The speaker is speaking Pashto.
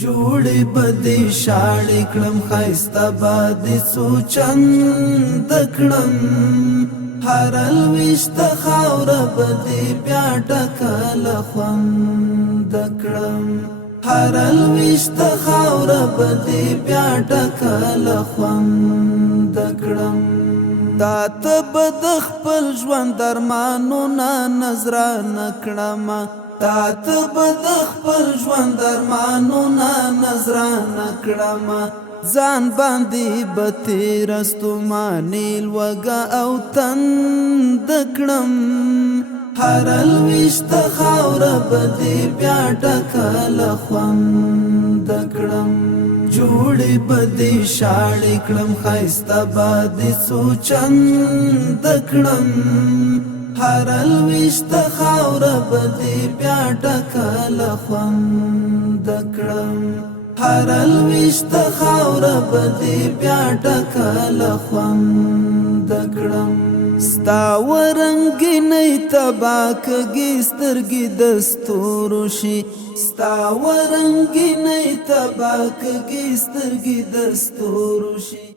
جوړې بدې شاړې کړم ښایسته بادې څو چند کړم هر لویشته خاوره به دې بیا ټکله خوند کړم هر لویشته خاوره به دې بیا ټکله خوند کړم تا ته به د خپل ژوند ارمانونه نذرانه کړم تا ته به د خپل ژوند ارمانونه نذرانه کړم ځان باندې به تېره ستوماني لوږه او تند کړم هره لویشته خاوره به دې بیا ټکله خوند کړم جوړې بدې شاړې کړم ښایسته بادې څو چند کړم هر لویشته خاوره به دې بیا ټکله خوند کړم هر لویشته خاوره به دې بیا ټکله خوند کړم ستا ورنګینۍ تبا کږې سترګې د ستورو شي ستا ورنګینۍ تبا کږې سترګې د ستورو شي